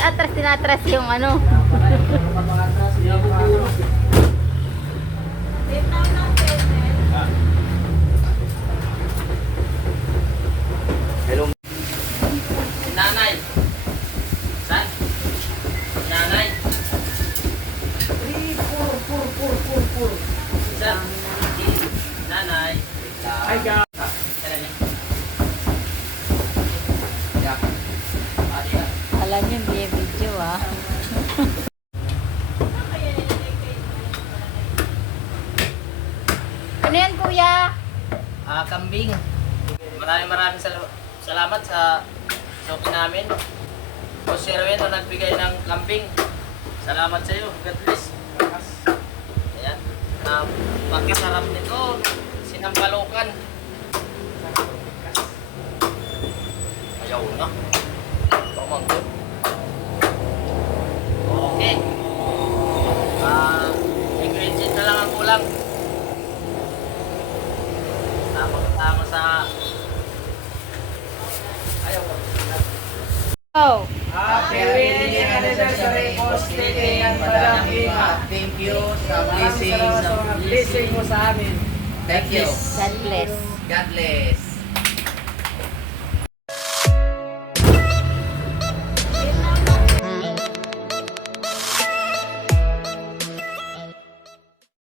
atras, tinatras yung ano. Hello. Nanay. San? Nanay. San? Nanay. Hi guys. Alam niyo, may video ah. Ano yan, kuya? Kambing. Maraming salamat sa soki namin. O si Erwin na nagbigay ng kambing. Salamat sa iyo. God bless. Ayan. Pakisarap nito. Sinampalukan. Ayaw na. Pamangkot. Okay. Ingredient na lang ang kulang. Tama sa ayaw ko. Oh. Happy wedding anniversary, Boss Titi and Madam Ima. Thank you sa Maraming salamat sa mga blessing mo sa amin. Thank you. God bless. God bless.